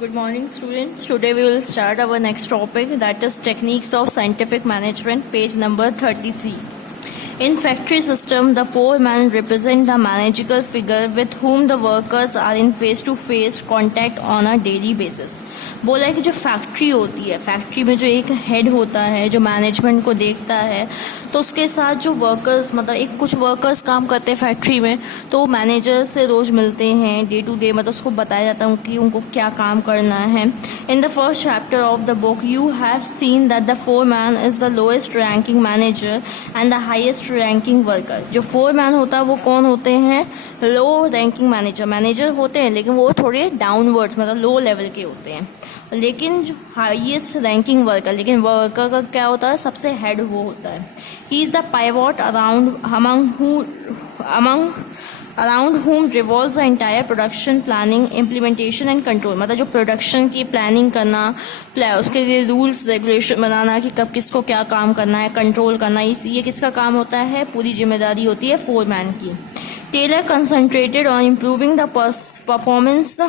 Good morning, students. Today we will start our next topic, that is techniques of scientific management, page number 33. In factory system, the foreman represent the managerial figure with whom the workers are in face-to-face contact on a daily basis. बोला है कि जो factory होती है, factory में जो एक head होता है जो मैनेजमेंट को देखता है, तो उसके साथ जो वर्कर्स मतलब एक कुछ वर्कर्स काम करते हैं फैक्ट्री में, तो मैनेजर से रोज़ मिलते हैं डे टू डे, मतलब उसको बताया जाता है कि उनको क्या काम करना है. In the first chapter of the book you have seen that the foreman is the lowest ranking manager and the highest ranking worker. जो फोरमैन होता है वो कौन होते हैं? लो रैंकिंग मैनेजर होते हैं, लेकिन वो थोड़े डाउनवर्ड्स मतलब लो लेवल के होते हैं. लेकिन जो हाईएस्ट रैंकिंग वर्कर, लेकिन वर्कर का क्या होता है? सबसे हेड वो होता है. He is the pivot around whom revolves the entire production planning, implementation and control. मतलब जो प्रोडक्शन की प्लानिंग करना, उसके लिए रूल्स रेगुलेशन बनाना कि कब किसको क्या काम करना है, कंट्रोल करना, ये किसका काम होता है? पूरी जिम्मेदारी होती है फोरमैन की. Taylor concentrated on improving the performance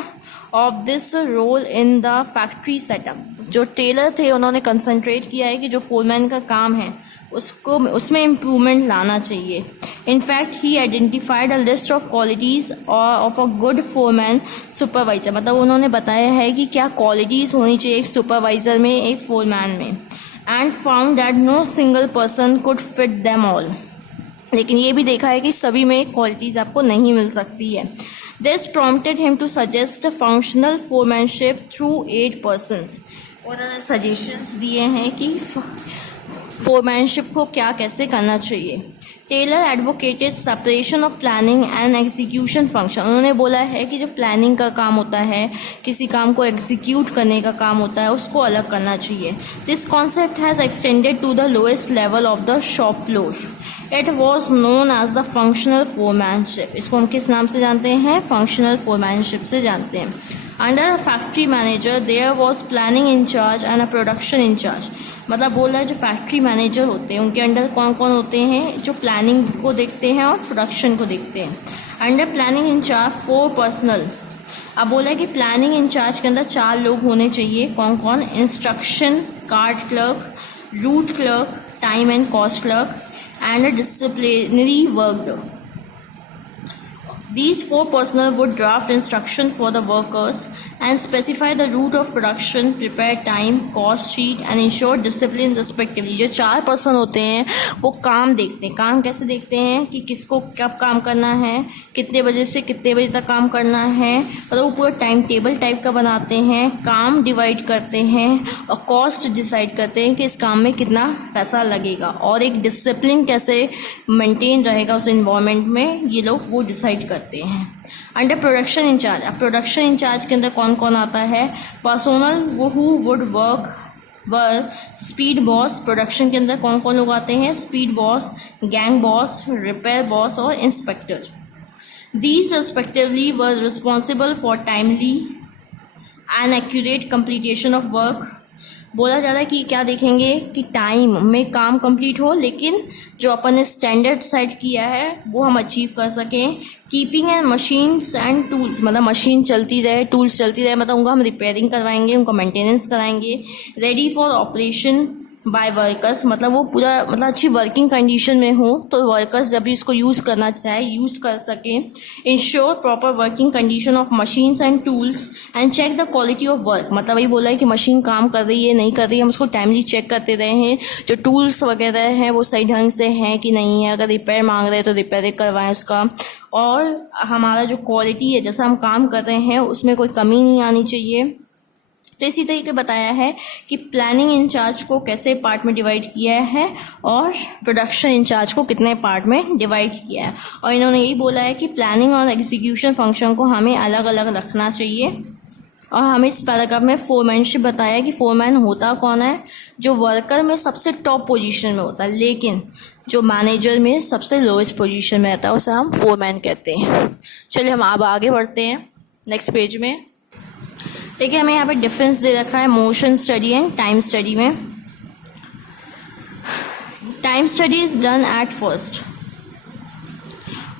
of this role in the factory setup. जो टेलर थे उन्होंने कंसंट्रेट किया है कि जो फोरमैन का काम है उसमें इम्प्रूवमेंट लाना चाहिए. In fact he identified a list of qualities of a good foreman supervisor. मतलब उन्होंने बताया है कि क्या क्वालिटीज़ होनी चाहिए एक सुपरवाइज़र में, एक फोरमैन में. And found that no single person could fit them all. लेकिन ये भी देखा है कि सभी में क्वालिटीज़ आपको नहीं मिल सकती है. This prompted him to suggest functional foremanship through 8 persons. उन्होंने सजेशंस दिए हैं कि फोरमैनशिप को क्या कैसे करना चाहिए. Taylor advocated separation of planning and execution function. उन्होंने बोला है कि जो प्लानिंग का काम होता है, किसी काम को एग्जीक्यूट करने का काम होता है, उसको अलग करना चाहिए. This concept has extended to the lowest level of the shop floor. It was known as the functional foremanship. इसको हम किस नाम से जानते हैं? फंक्शनल फोरमैनशिप से जानते हैं. Under a factory manager there was planning incharge and a production incharge. मतलब बोल रहा है जो फैक्ट्री मैनेजर होते हैं उनके अंडर कौन कौन होते हैं? जो प्लानिंग को देखते हैं और प्रोडक्शन को देखते हैं. Under planning incharge 4 personnel. अब बोला है कि प्लानिंग इंचार्ज के अंदर 4 लोग होने चाहिए. कौन कौन? Instruction card clerk, root clerk, time and cost clerk and a disciplinary work. These 4 personnel would draft instruction for the workers and specify the route of production, prepare time, cost sheet and ensure discipline respectively. जो 4 person होते हैं वो काम देखते हैं. काम कैसे देखते हैं? कि किसको कब काम करना है, कितने बजे से कितने बजे तक काम करना है, मतलब वो पूरा टाइम टेबल टाइप का बनाते हैं. काम डिवाइड करते हैं और कॉस्ट डिसाइड करते हैं कि इस काम में कितना पैसा लगेगा, और एक डिसिप्लिन कैसे मेंटेन रहेगा उस इन्वायरमेंट में, ये लोग वो डिसाइड करते हैं. Under production incharge. अब प्रोडक्शन इंचार्ज के अंदर कौन कौन आता है? Personnel who would work speed boss. Production के अंदर कौन कौन लोग आते हैं? Speed boss, gang boss, repair boss और inspector. These respectively were responsible for timely and accurate completion of work. बोला जा रहा है कि क्या देखेंगे कि टाइम में काम कंप्लीट हो, लेकिन जो अपन ने स्टैंडर्ड सेट किया है वो हम अचीव कर सकें. Keeping and machines and tools. मतलब मशीन चलती रहे, टूल्स चलती रहे, मतलब उनका हम रिपेयरिंग करवाएंगे, उनका मेंटेनेंस कराएंगे. Ready for operation by workers. मतलब वो पूरा मतलब अच्छी वर्किंग कंडीशन में हो तो वर्कर्स जब भी इसको यूज़ करना चाहे यूज़ कर सकें. Ensure proper working condition of machines and tools and check the quality of work. मतलब वही बोला है कि मशीन काम कर रही है नहीं कर रही है, हम उसको टाइमली चेक करते रहे हैं. जो टूल्स वगैरह हैं वो सही ढंग से हैं कि नहीं है, अगर रिपेयर मांग रहे हैं तो रिपेयर करवाएं उसका. और हमारा जो क्वालिटी है जैसा हम काम कर रहे हैं उसमें कोई कमी नहीं आनी चाहिए. तो इसी तरीके बताया है कि प्लानिंग इंचार्ज को कैसे पार्ट में डिवाइड किया है और प्रोडक्शन इंचार्ज को कितने पार्ट में डिवाइड किया है. और इन्होंने यही बोला है कि प्लानिंग और एग्जीक्यूशन फंक्शन को हमें अलग अलग रखना चाहिए. और हमें इस पैराग्राफ में फोरमैनशिप बताया कि फोरमैन होता कौन है? जो वर्कर में सबसे टॉप पोजीशन में होता है, लेकिन जो मैनेजर में सबसे लोएस्ट पोजीशन में रहता है उसे हम फोरमैन कहते हैं. चलिए हम अब आगे बढ़ते हैं नेक्स्ट पेज में. देखिए हमें यहाँ पे डिफरेंस दे रखा है motion study and time study में. Time study is done at first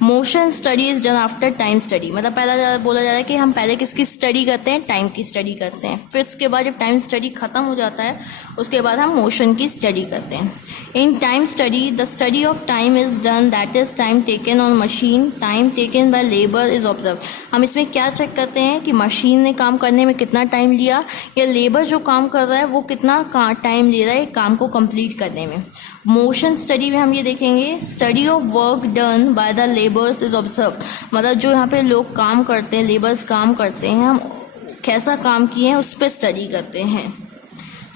motion study is done after time study, मतलब पहला बोला जा रहा है कि हम पहले किसकी स्टडी करते हैं, टाइम की स्टडी करते हैं, फिर उसके बाद जब टाइम स्टडी खत्म हो जाता है उसके बाद हम मोशन की स्टडी करते हैं। In time study the study of time is done, that is time taken on machine, time taken by labour is observe. हम इसमें क्या चेक करते हैं कि मशीन ने काम करने में कितना टाइम लिया या लेबर जो काम कर रहा है वो कितना टाइम ले रहा है काम को कंप्लीट करने में। मोशन स्टडी में हम ये देखेंगे study of work done by the labours is observe, मतलब जो यहाँ पे लोग काम करते हैं, लेबर्स काम करते हैं, हम कैसा काम किए हैं उस पर स्टडी करते हैं।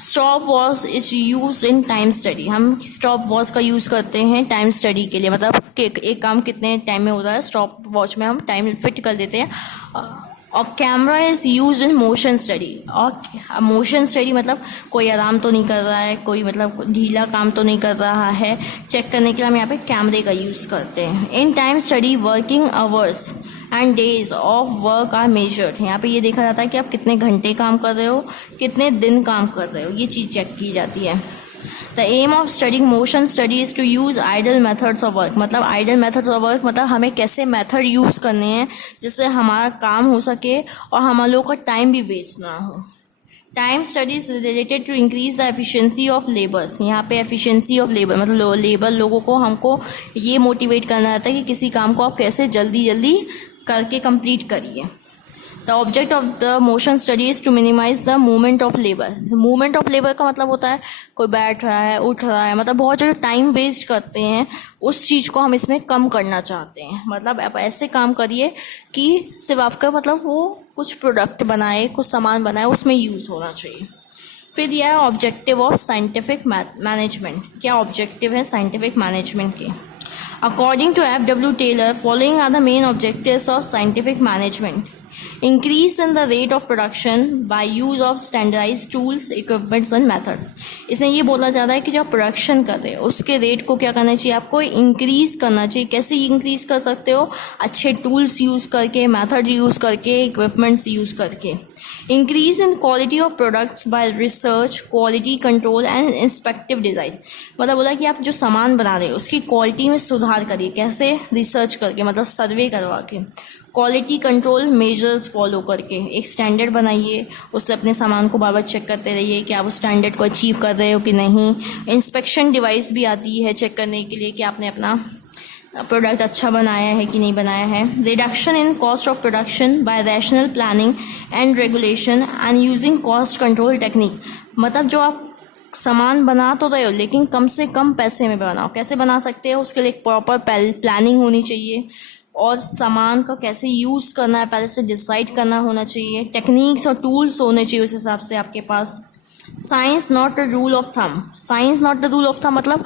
Stop watch is use in time study, हम स्टॉप वॉच का यूज़ करते हैं टाइम स्टडी के लिए, मतलब एक काम कितने टाइम में होता है स्टॉप वॉच में हम टाइम फिट कर देते हैं। और camera is use in motion study, और मोशन स्टडी मतलब कोई आराम तो नहीं कर रहा है, कोई मतलब ढीला काम तो नहीं कर रहा है, चेक करने के लिए हम यहाँ पे कैमरे का यूज़ करते हैं। In time study working hours and days of work are measured, यहाँ पे ये देखा जाता है कि आप कितने घंटे काम कर रहे हो, कितने दिन काम कर रहे हो, ये चीज़ चेक की जाती है। The aim of studying motion study is to use ideal methods of work, मतलब आइडल मेथड्स ऑफ वर्क मतलब हमें कैसे मेथड यूज़ करने हैं जिससे हमारा काम हो सके और हम लोगों का टाइम भी वेस्ट ना हो। Time studies related to increase the efficiency of labours, यहाँ पे एफिशिएंसी ऑफ लेबर मतलब लेबर लोगों को हमको ये मोटिवेट करना रहता है कि किसी काम को आप कैसे जल्दी जल्दी करके कंप्लीट करिए। The object of the motion study is to minimise the movement of labour, movement of labour का मतलब होता है कोई बैठ रहा है, उठ रहा है, मतलब बहुत जो टाइम वेस्ट करते हैं उस चीज़ को हम इसमें कम करना चाहते हैं। मतलब आप ऐसे काम करिए कि सिर्फ आपका मतलब वो कुछ प्रोडक्ट बनाए, कुछ सामान बनाए, उसमें यूज़ होना चाहिए। फिर यह है ऑब्जेक्टिव ऑफ साइंटिफिक मैनेजमेंट, क्या ऑब्जेक्टिव है साइंटिफिक मैनेजमेंट के। According to F.W. Taylor, following are the main objectives of scientific management. Increase in the rate of production by use of standardized tools, equipments and methods. इसमें ये बोला जा रहा है कि जो आप प्रोडक्शन कर रहे हो उसके रेट को क्या करना चाहिए, आपको इंक्रीज करना चाहिए। कैसे इंक्रीज कर सकते हो, अच्छे टूल्स यूज़ करके, मेथड यूज़ करके, इक्विपमेंट्स यूज़ करके। Increase in quality of products by research, quality control and inspective design, मतलब बोला कि आप जो सामान बना रहे हो उसकी क्वालिटी में सुधार करिए, कैसे, रिसर्च करके, मतलब सर्वे करवा के, क्वालिटी कंट्रोल मेजर्स फॉलो करके, एक स्टैंडर्ड बनाइए, उससे अपने सामान को बार बार चेक करते रहिए कि आप उस स्टैंडर्ड को अचीव कर रहे हो कि नहीं। इंस्पेक्शन डिवाइस भी आती है चेक करने के लिए कि आपने अपना प्रोडक्ट अच्छा बनाया है कि नहीं बनाया है। Reduction in cost of production by rational planning and regulation and using cost control technique, मतलब जो आप सामान बना तो रहे हो लेकिन कम से कम पैसे में बनाओ, कैसे बना सकते हो उसके लिए एक प्रॉपर प्लानिंग होनी चाहिए और सामान का कैसे यूज़ करना है पहले से डिसाइड करना होना चाहिए, टेक्निक्स और टूल्स होने चाहिए उस हिसाब से आपके पास। Science not the rule of thumb, science not the rule of thumb मतलब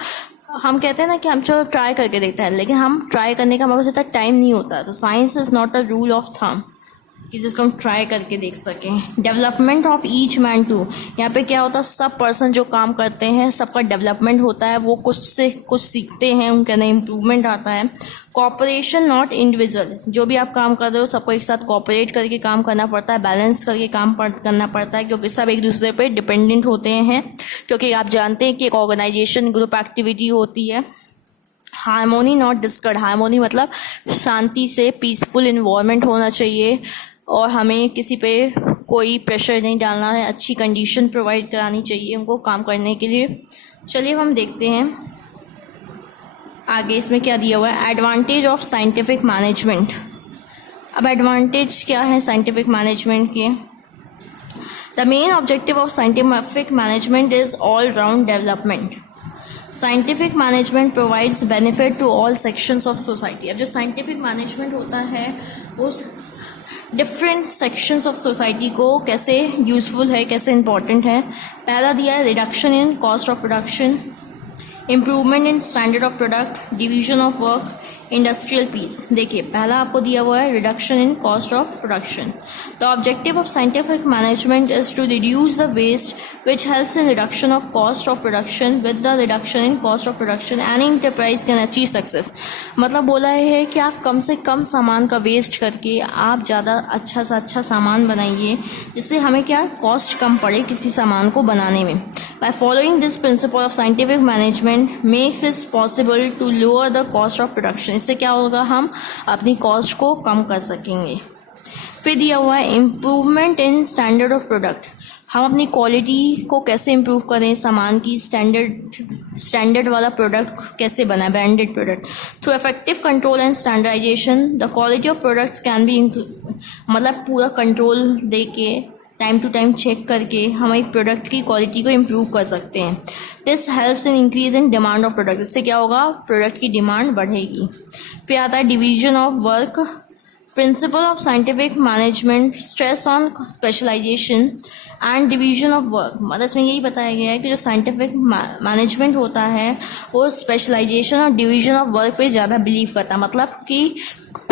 हम कहते हैं ना कि हम चलो ट्राई करके देखते हैं, लेकिन हम ट्राई करने का हमारे पास इतना टाइम नहीं होता है, तो science is not a rule of thumb कि जिसको हम ट्राई करके देख सकें। Development of each man to, यहाँ पे क्या होता है, सब पर्सन जो काम करते हैं सबका डेवलपमेंट होता है, वो कुछ से कुछ सीखते हैं, उनके अंदर इम्प्रूवमेंट आता है। कॉपरेशन नॉट इंडिविजुअल, जो भी आप काम कर रहे हो सबको एक साथ कॉपरेट करके काम करना पड़ता है, बैलेंस करके काम करना पड़ता है, क्योंकि सब एक दूसरे पे डिपेंडेंट होते हैं, क्योंकि आप जानते हैं कि एक ऑर्गेनाइजेशन ग्रुप एक्टिविटी होती है। हारमोनी नॉट डिस्कर्ड, हारमोनी मतलब शांति से पीसफुल इन्वायरमेंट होना चाहिए और हमें किसी पे कोई प्रेशर नहीं डालना है, अच्छी कंडीशन प्रोवाइड करानी चाहिए उनको काम करने के लिए। चलिए हम देखते हैं आगे इसमें क्या दिया हुआ है, एडवांटेज ऑफ साइंटिफिक मैनेजमेंट। अब एडवांटेज क्या है साइंटिफिक मैनेजमेंट के। The main objective of scientific management is all round development. Scientific management provides benefit to all sections of society. अब जो साइंटिफिक मैनेजमेंट होता है वो डिफरेंट सेक्शंस ऑफ सोसाइटी को कैसे यूजफुल है, कैसे इंपॉर्टेंट है। पहला दिया है reduction in cost of production, improvement in standard of product, division of work, industrial peace. देखिए पहला आपको दिया हुआ है reduction in cost of production. The objective of scientific management is to reduce the waste which helps in reduction of cost of production. With the reduction in cost of production any enterprise can achieve success. मतलब बोला है कि आप कम से कम सामान का waste करके आप ज़्यादा अच्छा से अच्छा सामान बनाइए, जिससे हमें क्या कॉस्ट कम पड़े किसी सामान को बनाने में। By following this principle of scientific management makes it possible to lower the cost of production. इससे क्या होगा, हम अपनी कॉस्ट को कम कर सकेंगे. फिर दिया हुआ है improvement in standard of product. हम अपनी क्वालिटी को कैसे इम्प्रूव करें, सामान की स्टैंडर्ड वाला प्रोडक्ट कैसे बनाए, branded product. Through effective control and standardisation the quality of products can be, मतलब पूरा कंट्रोल दे के टाइम टू टाइम चेक करके हम एक प्रोडक्ट की क्वालिटी को इम्प्रूव कर सकते हैं. This helps in increase in demand of product. इससे क्या होगा, प्रोडक्ट की डिमांड बढ़ेगी. फिर आता है division of work. Principle of scientific management stress on specialisation and division of work. मतलब इसमें यही बताया गया है कि जो साइंटिफिक मैनेजमेंट होता है वो स्पेशलाइजेशन और डिवीजन ऑफ वर्क पे ज़्यादा बिलीव करता है. मतलब कि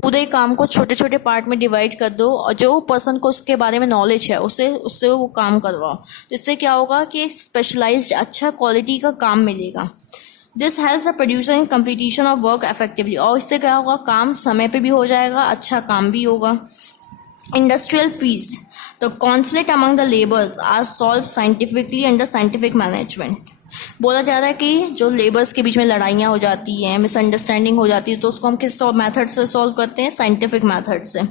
पूरे काम को छोटे छोटे पार्ट में डिवाइड कर दो और जो पर्सन को उसके बारे में नॉलेज है उससे वो काम करवाओ. इससे क्या होगा कि स्पेशलाइज्ड अच्छा क्वालिटी का काम मिलेगा. This helps the producer in completion of work effectively. और इससे क्या होगा, काम समय पे भी हो जाएगा, अच्छा काम भी होगा. Industrial peace. The conflict among the labours are solve scientifically under scientific management. बोला जा रहा है कि जो लेबर्स के बीच में लड़ाइयाँ हो जाती हैं, मिसअंडरस्टैंडिंग हो जाती है, तो उसको हम किस मेथड से सॉल्व करते हैं, साइंटिफिक मेथड से.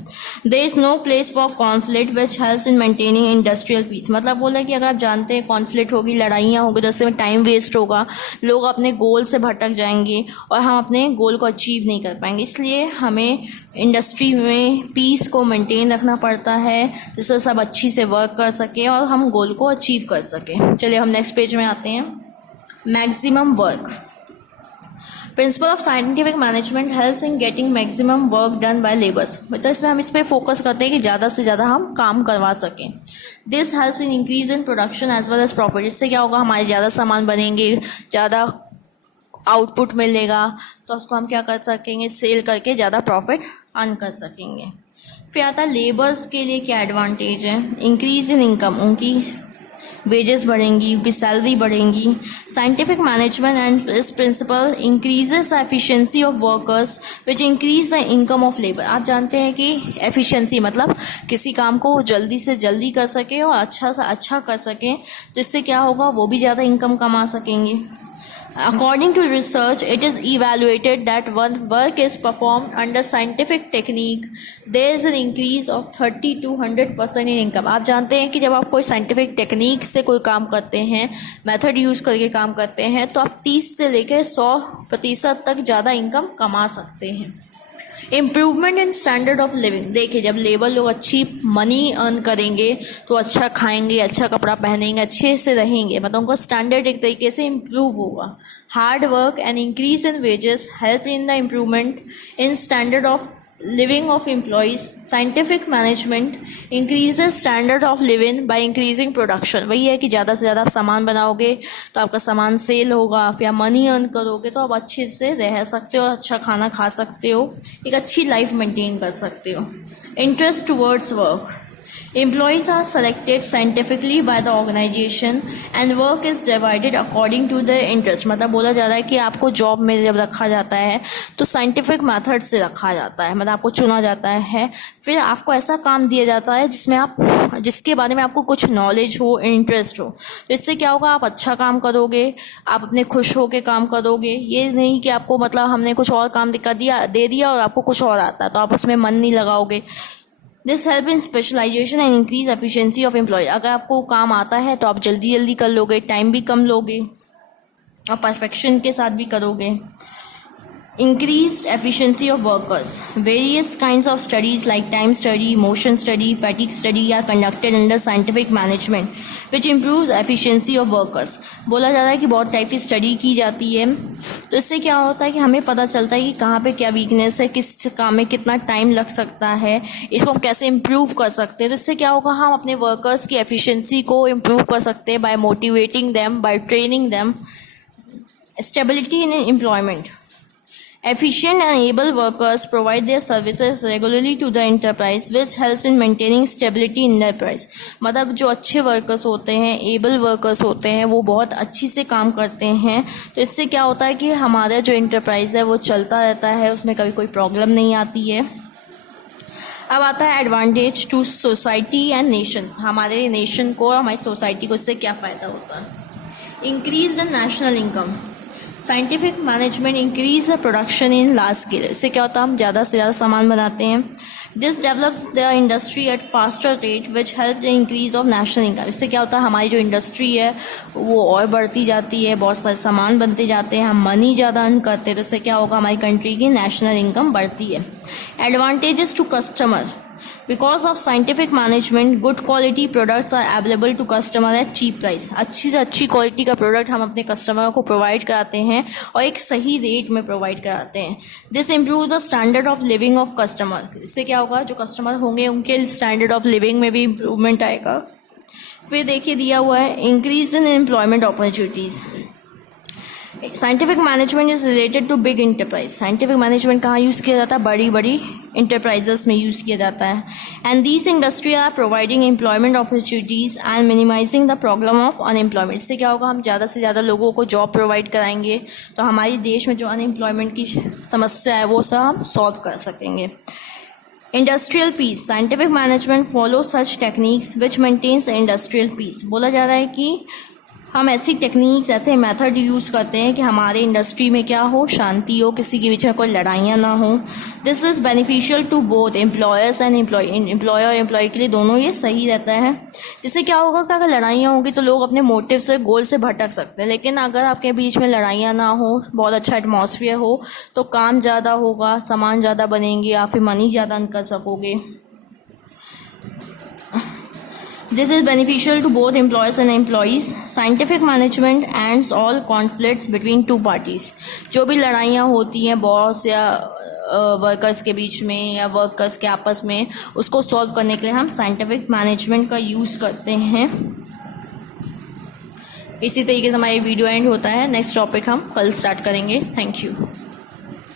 There is no place for conflict which helps in maintaining industrial peace. मतलब बोला कि अगर आप जानते हैं कॉन्फ्लिक्ट होगी, लड़ाइयाँ होगी, तो उससे टाइम वेस्ट होगा, लोग अपने गोल से भटक जाएंगे और हम अपने गोल को अचीव नहीं कर पाएंगे. इसलिए हमें इंडस्ट्री में पीस को मेंटेन रखना पड़ता है जिससे सब अच्छी से वर्क कर सकें और हम गोल को अचीव कर सकें. चलिए हम नेक्स्ट पेज में आते हैं. Maximum work. Principle of scientific management helps in getting maximum work done by labours. मतलब इसमें हम इस पर फोकस करते हैं कि ज़्यादा से ज़्यादा हम काम करवा सकें. This helps in increase in production as well as profit. इससे क्या होगा, हमारे ज़्यादा सामान बनेंगे, ज़्यादा आउटपुट मिलेगा, तो उसको हम क्या कर सकेंगे, सेल करके ज़्यादा प्रॉफिट अर्न कर सकेंगे. फिर आता है लेबर्स के लिए क्या एडवांटेज है. इंक्रीज इन इनकम, उनकी वेजेस बढ़ेंगी, उनकी सैलरी बढ़ेंगी. Scientific management and this principle increases the efficiency of workers which increase the income of labour. आप जानते हैं कि एफिशिएंसी मतलब किसी काम को जल्दी से जल्दी कर सके और अच्छा से अच्छा कर सकें, तो इससे क्या होगा, वो भी ज़्यादा इनकम कमा सकेंगे. According to research, it is evaluated that when work is performed under scientific technique, there is an increase of 30 to 100% in income. आप जानते हैं कि जब आप कोई साइंटिफिक टेक्निक से कोई काम करते हैं, मेथड यूज़ करके काम करते हैं, तो आप 30 से लेकर 100% तक ज़्यादा इनकम कमा सकते हैं. Improvement in standard of living. देखिए, जब लेबर लोग अच्छी मनी अर्न करेंगे तो अच्छा खाएंगे, अच्छा कपड़ा पहनेंगे, अच्छे से रहेंगे, मतलब उनका स्टैंडर्ड एक तरीके से इम्प्रूव होगा. Hard work and increase in wages help in the improvement in standard of living of employees. Scientific management increases standard of living by increasing production. वही है कि ज़्यादा से ज़्यादा आप सामान बनाओगे तो आपका सामान सेल होगा, फिर आप मनी अर्न करोगे तो आप अच्छे से रह सकते हो, अच्छा खाना खा सकते हो, एक अच्छी लाइफ मेंटेन कर सकते हो. Interest towards work. Employees are selected scientifically by the organization and work is divided according to their interest. मतलब बोला जा रहा है कि आपको जॉब में जब रखा जाता है तो साइंटिफिक मेथड से रखा जाता है, मतलब आपको चुना जाता है, फिर आपको ऐसा काम दिया जाता है जिसके बारे में आपको कुछ नॉलेज हो, इंटरेस्ट हो. तो इससे क्या होगा, आप अच्छा काम करोगे, आप अपने खुश हो के काम करोगे. ये नहीं कि आपको मतलब हमने कुछ और काम दे दिया और आपको कुछ और आता है तो आप उसमें मन नहीं लगाओगे. This help in specialisation and increase efficiency of employ. अगर आपको काम आता है तो आप जल्दी जल्दी कर लोगे, टाइम भी कम लोगे और परफेक्शन के साथ भी करोगे. Increased efficiency of workers. Various kinds of studies like time study, motion study, fatigue study are conducted under scientific management, which improves efficiency of workers. बोला जा रहा है कि बहुत टाइप की स्टडी की जाती है, तो इससे क्या होता है कि हमें पता चलता है कि कहाँ पे क्या वीकनेस है, किस काम में कितना टाइम लग सकता है, इसको हम कैसे इम्प्रूव कर सकते हैं. तो इससे क्या होगा, हम अपने वर्कर्स की एफिशिएंसी को इम्प्रूव कर सकते हैं by motivating them, by training them. Stability in employment. Efficient and able workers provide their services regularly to the enterprise, which helps in maintaining stability in the enterprise. मतलब जो अच्छे workers होते हैं, able workers होते हैं, वो बहुत अच्छी से काम करते हैं, तो इससे क्या होता है कि हमारा जो इंटरप्राइज है वो चलता रहता है, उसमें कभी कोई प्रॉब्लम नहीं आती है. अब आता है advantage to society and nations. हमारे नेशन को, हमारी सोसाइटी को इससे क्या फ़ायदा होता है. Increase in national income, scientific management increase the production in large scale. इससे क्या होता है, हम ज़्यादा से ज़्यादा सामान बनाते हैं। This develops the industry at faster rate which help the increase of national income. इससे क्या होता है, हमारी जो इंडस्ट्री है वो और बढ़ती जाती है, बहुत सारे सामान बनते जाते हैं, हम मनी ज़्यादा अर्न करते हैं, तो इससे क्या होगा, हमारी कंट्री की नेशनल इनकम बढ़ती है। Advantages to customer, because of scientific management good quality products are available to customer at cheap price. अच्छी से अच्छी क्वालिटी का प्रोडक्ट हम अपने कस्टमर को प्रोवाइड कराते हैं और एक सही रेट में प्रोवाइड कराते हैं। This improve the standard of living of customer. इससे क्या होगा, जो कस्टमर होंगे उनके स्टैंडर्ड ऑफ लिविंग में भी इम्प्रूवमेंट आएगा। फिर देखिए दिया हुआ है increase in employment opportunities. Scientific management is related to big enterprise. Scientific management कहाँ यूज़ किया जाता है, बड़ी बड़ी इंटरप्राइजेस में यूज़ किया जाता है। And these industry are providing employment opportunities and minimising the problem of unemployment. इससे क्या होगा, हम ज़्यादा से ज़्यादा लोगों को जॉब प्रोवाइड कराएंगे तो हमारे देश में जो अनएम्प्लॉयमेंट की समस्या है वो सब हम सॉल्व कर सकेंगे। Industrial peace, scientific management follow such techniques which maintains industrial peace. बोला जा रहा है कि हम ऐसी टेक्निक्स, ऐसे मेथड यूज़ करते हैं कि हमारे इंडस्ट्री में क्या हो, शांति हो, किसी के बीच में कोई लड़ाइयाँ ना हो। This is beneficial to both employers and employer और एम्प्लॉय के लिए दोनों ये सही रहता है। जिससे क्या होगा कि अगर लड़ाइयाँ होंगी तो लोग अपने मोटिव से, गोल से भटक सकते हैं, लेकिन अगर आपके बीच में लड़ाइयाँ ना हो, बहुत अच्छा एटमॉस्फेयर हो, तो काम ज़्यादा होगा, सामान ज़्यादा बनेंगे, या फिर मनी ज़्यादा अर्न कर सकोगे। This is beneficial to both employers and employees. Scientific management ends all conflicts between two parties. जो भी लड़ाइयाँ होती हैं बॉस या वर्कर्स के बीच में या वर्कर्स के आपस में, उसको सॉल्व करने के लिए हम साइंटिफिक मैनेजमेंट का यूज़ करते हैं। इसी तरीके से हमारी वीडियो एंड होता है। नेक्स्ट टॉपिक हम कल स्टार्ट करेंगे। Thank you.